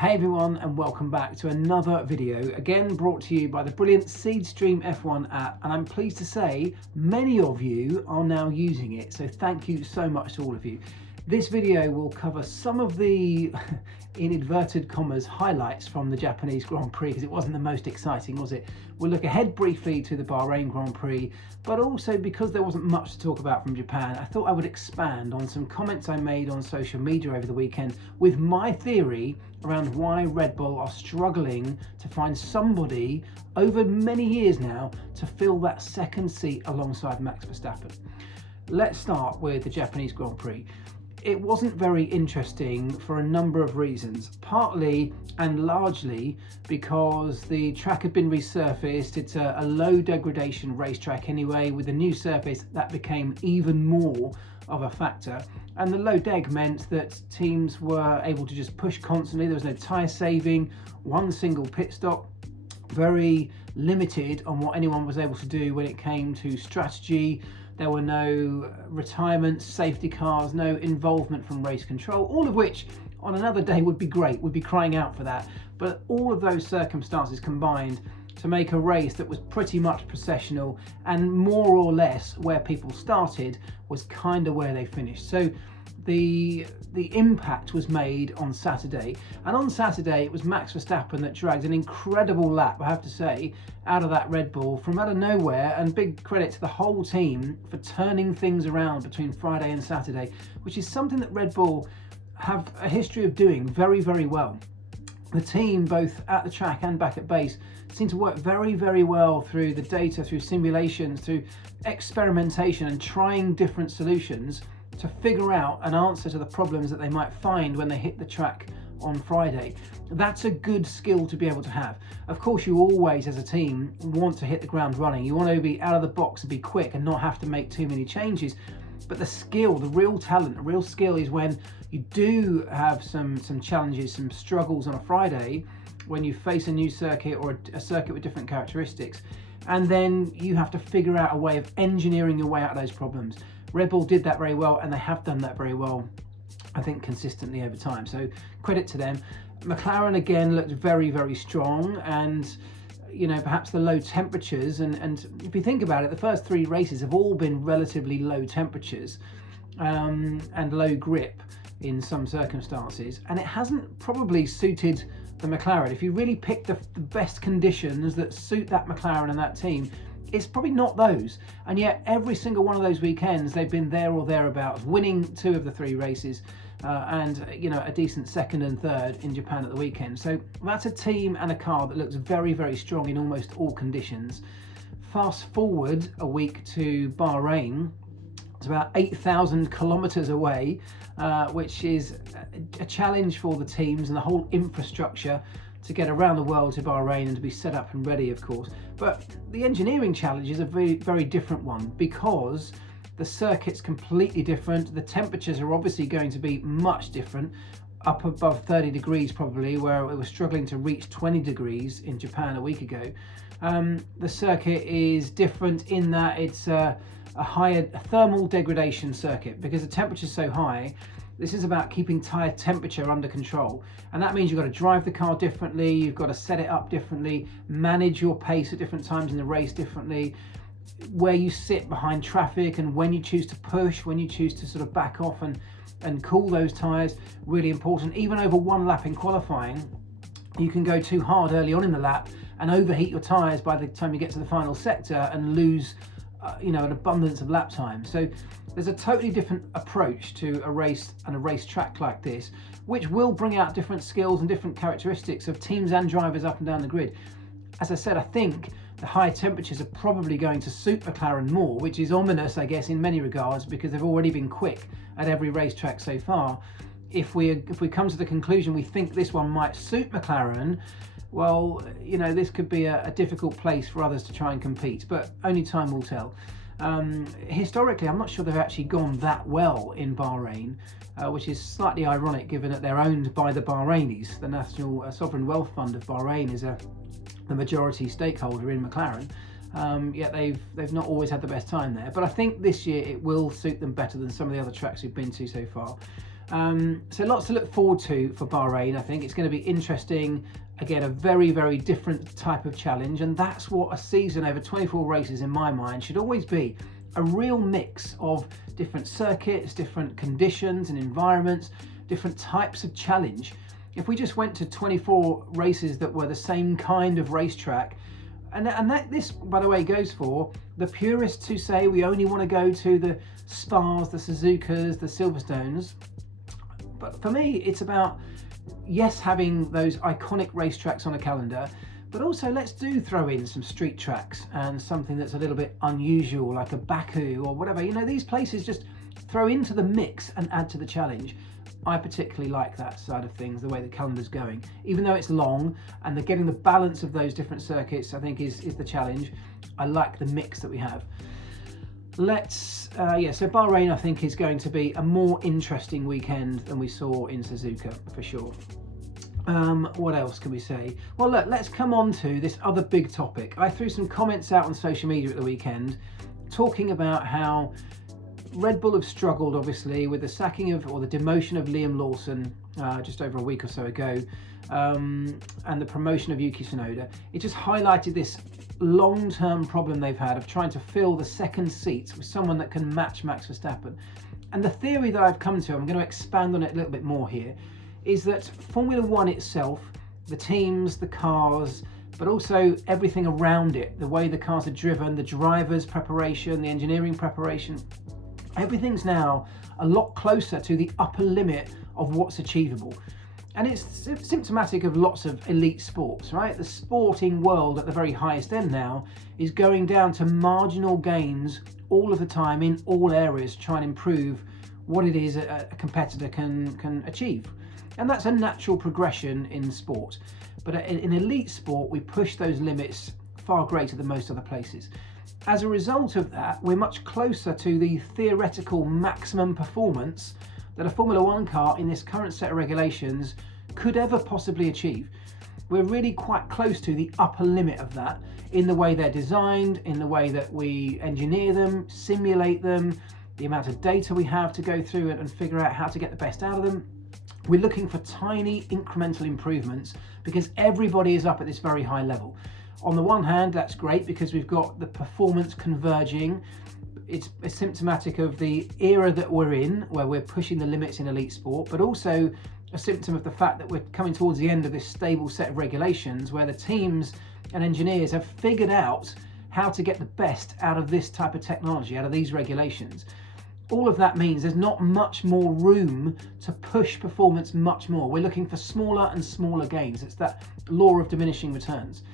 Hey everyone, and welcome back to another video, again brought to you by the brilliant Seedstream F1 app, and I'm pleased to say many of you are now using it, so thank you so much to all of you. This video will cover some of the, in inverted commas, highlights from the Japanese Grand Prix, because it wasn't the most exciting, was it? We'll look ahead briefly to the Bahrain Grand Prix, but also because there wasn't much to talk about from Japan, I thought I would expand on some comments I made on social media over the weekend with my theory around why Red Bull are struggling to find somebody over many years now to fill that second seat alongside Max Verstappen. Let's start with the Japanese Grand Prix. It wasn't very interesting for a number of reasons, partly and largely because the track had been resurfaced. It's a low degradation racetrack anyway. With the new surface, that became even more of a factor, and the low deg meant that teams were able to just push constantly. There was no tyre saving, one single pit stop, very limited on what anyone was able to do when it came to strategy. There were no retirements, safety cars, no involvement from race control, all of which on another day would be great, would be crying out for that. But all of those circumstances combined to make a race that was pretty much processional, and more or less where people started was kind of where they finished. So the impact was made on Saturday, and on Saturday it was Max Verstappen that dragged an incredible lap, I have to say, out of that Red Bull from out of nowhere, and big credit to the whole team for turning things around between Friday and Saturday, which is something that Red Bull have a history of doing very, very well. The team, both at the track and back at base, seem to work very, very well through the data, through simulations, through experimentation and trying different solutions to figure out an answer to the problems that they might find when they hit the track on Friday. That's a good skill to be able to have. Of course, you always, as a team, want to hit the ground running. You want to be out of the box and be quick and not have to make too many changes. But the skill, the real talent, the real skill is when you do have some challenges, some struggles on a Friday, when you face a new circuit or a circuit with different characteristics, and then you have to figure out a way of engineering your way out of those problems. Red Bull did that very well, and they have done that very well, I think, consistently over time. So credit to them. McLaren again looked very, very strong, and you know, perhaps the low temperatures, and if you think about it, the first three races have all been relatively low temperatures and low grip in some circumstances, and it hasn't probably suited the McLaren. If you really pick the best conditions that suit that McLaren and that team, it's probably not those. And yet every single one of those weekends they've been there or thereabouts, winning 2 of the 3 races, and you know, a decent second and third in Japan at the weekend. So that's a team and a car that looks very, very strong in almost all conditions. Fast forward a week to Bahrain. It's about 8,000 kilometers away, which is a challenge for the teams and the whole infrastructure to get around the world to Bahrain and to be set up and ready, of course. But the engineering challenge is a very, very different one, because the circuit's completely different. The temperatures are obviously going to be much different, up above 30 degrees probably, where it was struggling to reach 20 degrees in Japan a week ago. The circuit is different in that it's a higher thermal degradation circuit, because the temperature's so high. This is about keeping tyre temperature under control, and that means you've got to drive the car differently, you've got to set it up differently, manage your pace at different times in the race differently, where you sit behind traffic, and when you choose to push, when you choose to sort of back off and cool those tyres, really important. Even over one lap in qualifying, you can go too hard early on in the lap and overheat your tyres by the time you get to the final sector and lose you know, an abundance of lap time. So there's a totally different approach to a race and a racetrack like this, which will bring out different skills and different characteristics of teams and drivers up and down the grid. As I said, I think the high temperatures are probably going to suit McLaren more, which is ominous, I guess, in many regards, because they've already been quick at every racetrack so far. If we come to the conclusion we think this one might suit McLaren, well, you know, this could be a difficult place for others to try and compete, but only time will tell. Historically, I'm not sure they've actually gone that well in Bahrain, which is slightly ironic given that they're owned by the Bahrainis. The National Sovereign Wealth Fund of Bahrain is the majority stakeholder in McLaren. Yet they've not always had the best time there. But I think this year it will suit them better than some of the other tracks we've been to so far. So lots to look forward to for Bahrain. I think it's going to be interesting. Again, a very, very different type of challenge, and that's what a season over 24 races in my mind should always be. A real mix of different circuits, different conditions and environments, different types of challenge. If we just went to 24 races that were the same kind of racetrack, and that this, by the way, goes for the purists who say we only want to go to the Spas, the Suzukas, the Silverstones. But for me, it's about, yes, having those iconic racetracks on a calendar, but also let's throw in some street tracks and something that's a little bit unusual, like a Baku or whatever. You know, these places just throw into the mix and add to the challenge. I particularly like that side of things, the way the calendar's going. Even though it's long and getting the balance of those different circuits, I think is the challenge. I like the mix that we have. So Bahrain, I think, is going to be a more interesting weekend than we saw in Suzuka, for sure. What else can we say? Well, look, let's come on to this other big topic. I threw some comments out on social media at the weekend talking about how Red Bull have struggled, obviously, with the sacking of, or the demotion of Liam Lawson just over a week or so ago, and the promotion of Yuki Tsunoda. It just highlighted this long-term problem they've had of trying to fill the second seats with someone that can match Max Verstappen. And the theory that I've come to, I'm going to expand on it a little bit more here, is that Formula One itself, the teams, the cars, but also everything around it, the way the cars are driven, the drivers' preparation, the engineering preparation, everything's now a lot closer to the upper limit of what's achievable. And it's symptomatic of lots of elite sports, right? The sporting world at the very highest end now is going down to marginal gains all of the time in all areas, trying to improve what it is a competitor can achieve. And that's a natural progression in sport. But in elite sport, we push those limits far greater than most other places. As a result of that, we're much closer to the theoretical maximum performance that a Formula One car in this current set of regulations could ever possibly achieve. We're really quite close to the upper limit of that in the way they're designed, in the way that we engineer them, simulate them, the amount of data we have to go through and figure out how to get the best out of them. We're looking for tiny incremental improvements because everybody is up at this very high level. On the one hand, that's great because we've got the performance converging. It's symptomatic of the era that we're in, where we're pushing the limits in elite sport, but also a symptom of the fact that we're coming towards the end of this stable set of regulations where the teams and engineers have figured out how to get the best out of this type of technology, out of these regulations. All of that means there's not much more room to push performance much more. We're looking for smaller and smaller gains. It's that law of diminishing returns.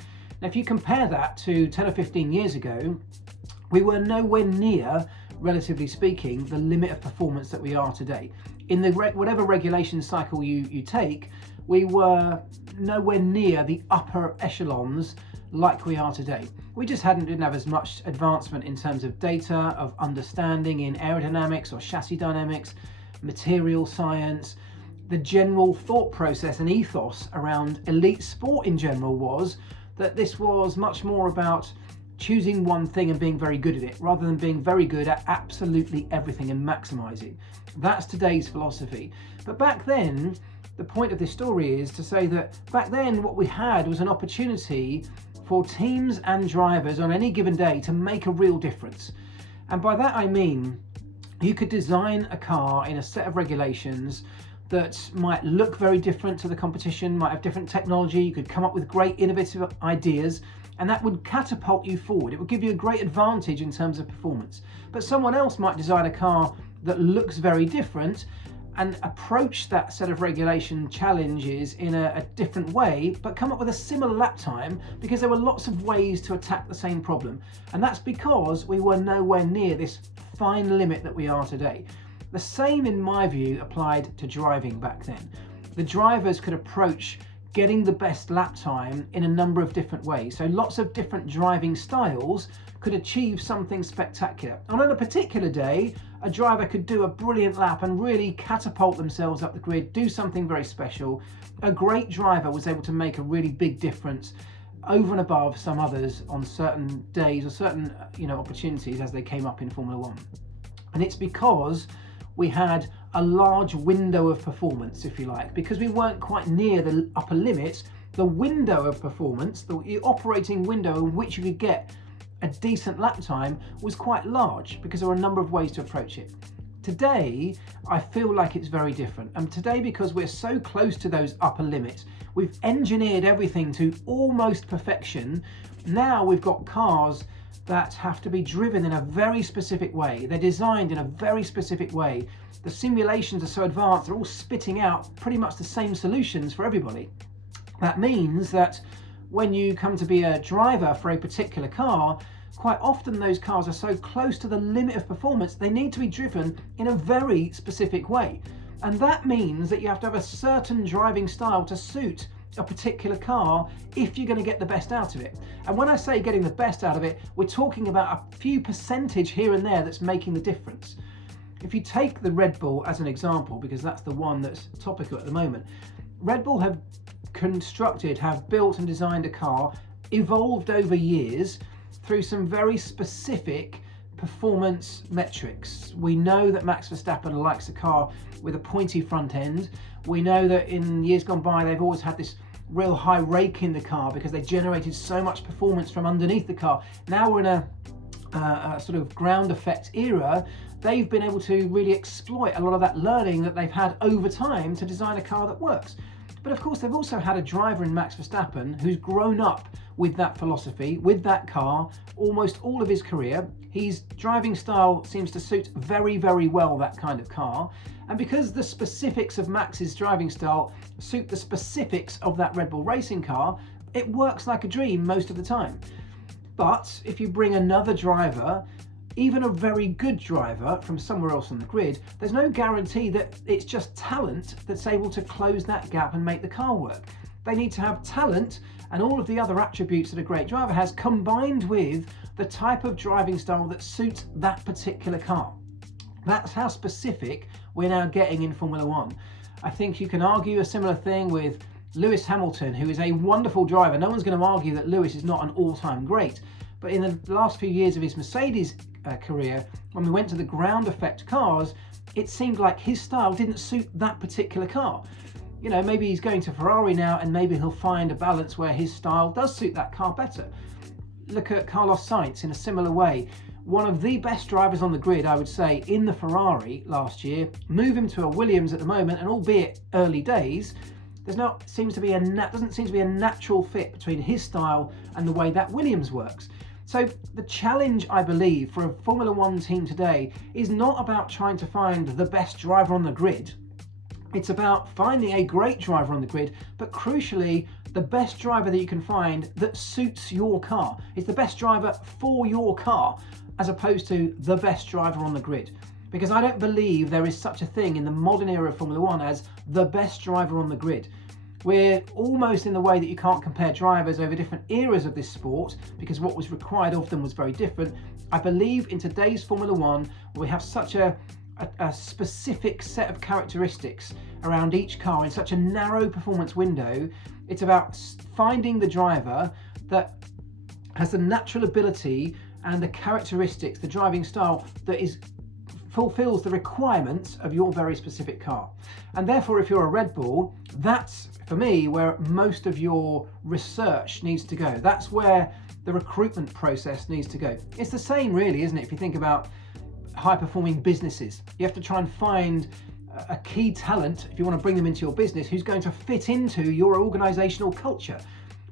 Now, if you compare that to 10 or 15 years ago, we were nowhere near, relatively speaking, the limit of performance that we are today. In the whatever regulation cycle you take, we were nowhere near the upper echelons like we are today. We just didn't have as much advancement in terms of data, of understanding in aerodynamics or chassis dynamics, material science. The general thought process and ethos around elite sport in general was that this was much more about choosing one thing and being very good at it, rather than being very good at absolutely everything and maximizing. That's today's philosophy. But back then, the point of this story is to say that back then what we had was an opportunity for teams and drivers on any given day to make a real difference. And by that I mean, you could design a car in a set of regulations that might look very different to the competition, might have different technology, you could come up with great innovative ideas, and that would catapult you forward. It would give you a great advantage in terms of performance. But someone else might design a car that looks very different and approach that set of regulation challenges in a different way, but come up with a similar lap time because there were lots of ways to attack the same problem. And that's because we were nowhere near this fine limit that we are today. The same, in my view, applied to driving back then. The drivers could approach getting the best lap time in a number of different ways. So lots of different driving styles could achieve something spectacular. And on a particular day, a driver could do a brilliant lap and really catapult themselves up the grid, do something very special. A great driver was able to make a really big difference over and above some others on certain days or certain opportunities as they came up in Formula One. And it's because we had a large window of performance, if you like, because we weren't quite near the upper limits. The window of performance, the operating window in which you could get a decent lap time, was quite large because there were a number of ways to approach it. Today, I feel like it's very different. And today, because we're so close to those upper limits, we've engineered everything to almost perfection. Now we've got cars that have to be driven in a very specific way. They're designed in a very specific way. The simulations are so advanced, they're all spitting out pretty much the same solutions for everybody. That means that when you come to be a driver for a particular car, quite often those cars are so close to the limit of performance, they need to be driven in a very specific way. And that means that you have to have a certain driving style to suit a particular car if you're going to get the best out of it. And when I say getting the best out of it, we're talking about a few percentage here and there that's making the difference. If you take the Red Bull as an example, because that's the one that's topical at the moment, Red Bull have built and designed a car, evolved over years through some very specific performance metrics. We know that Max Verstappen likes a car with a pointy front end. We know that in years gone by, they've always had this real high rake in the car because they generated so much performance from underneath the car. Now we're in a sort of ground effect era. They've been able to really exploit a lot of that learning that they've had over time to design a car that works. But of course, they've also had a driver in Max Verstappen who's grown up with that philosophy, with that car, almost all of his career. His driving style seems to suit very, very well that kind of car. And because the specifics of Max's driving style suit the specifics of that Red Bull racing car, it works like a dream most of the time. But if you bring another driver, even a very good driver from somewhere else on the grid, there's no guarantee that it's just talent that's able to close that gap and make the car work. They need to have talent and all of the other attributes that a great driver has, combined with the type of driving style that suits that particular car. That's how specific we're now getting in Formula One. I think you can argue a similar thing with Lewis Hamilton, who is a wonderful driver. No one's going to argue that Lewis is not an all-time great. But in the last few years of his Mercedes career, when we went to the ground effect cars, it seemed like his style didn't suit that particular car. You know, maybe he's going to Ferrari now and maybe he'll find a balance where his style does suit that car better. Look at Carlos Sainz in a similar way. One of the best drivers on the grid, I would say, in the Ferrari last year. Move him to a Williams at the moment, and albeit early days, doesn't seem to be a natural fit between his style and the way that Williams works. So the challenge, I believe, for a Formula One team today is not about trying to find the best driver on the grid. It's about finding a great driver on the grid, but crucially, the best driver that you can find that suits your car. It's the best driver for your car, as opposed to the best driver on the grid. Because I don't believe there is such a thing in the modern era of Formula One as the best driver on the grid. We're almost in the way that you can't compare drivers over different eras of this sport because what was required of them was very different. I believe in today's Formula One, we have such a specific set of characteristics around each car in such a narrow performance window. It's about finding the driver that has the natural ability and the characteristics, the driving style that fulfills the requirements of your very specific car. And therefore, if you're a Red Bull, that's, for me, where most of your research needs to go. That's where the recruitment process needs to go. It's the same, really, isn't it? If you think about high-performing businesses, you have to try and find a key talent, if you want to bring them into your business, who's going to fit into your organizational culture.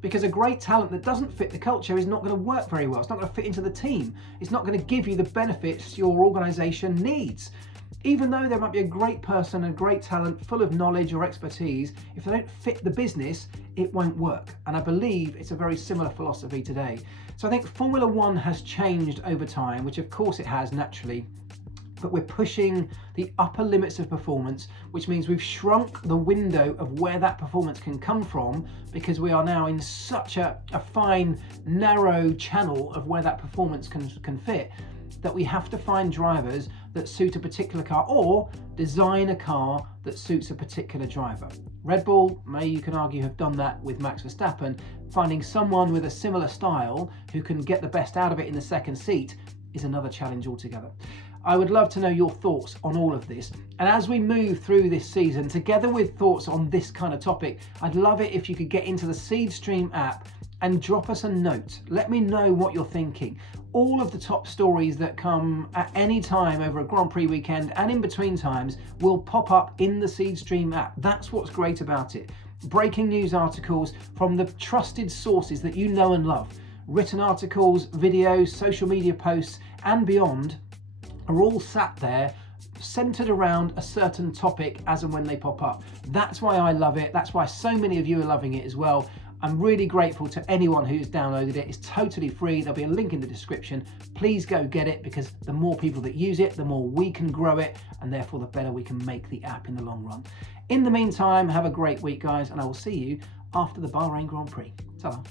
Because a great talent that doesn't fit the culture is not going to work very well. It's not going to fit into the team. It's not going to give you the benefits your organization needs. Even though there might be a great person, a great talent, full of knowledge or expertise, if they don't fit the business, it won't work. And I believe it's a very similar philosophy today. So I think Formula One has changed over time, which of course it has naturally, but we're pushing the upper limits of performance, which means we've shrunk the window of where that performance can come from, because we are now in such a fine, narrow channel of where that performance can fit, that we have to find drivers that suit a particular car or design a car that suits a particular driver. Red Bull, you can argue, have done that with Max Verstappen. Finding someone with a similar style who can get the best out of it in the second seat is another challenge altogether. I would love to know your thoughts on all of this. And as we move through this season, together with thoughts on this kind of topic, I'd love it if you could get into the Seedstream app and drop us a note. Let me know what you're thinking. All of the top stories that come at any time over a Grand Prix weekend and in between times will pop up in the Seedstream app. That's what's great about it. Breaking news articles from the trusted sources that you know and love. Written articles, videos, social media posts and beyond are all sat there centered around a certain topic as and when they pop up. That's why I love it. That's why so many of you are loving it as well. I'm really grateful to anyone who's downloaded it. It's totally free. There'll be a link in the description. Please go get it, because the more people that use it, the more we can grow it, and therefore the better we can make the app in the long run. In the meantime, have a great week, guys, and I will see you after the Bahrain Grand Prix. Ta-ra.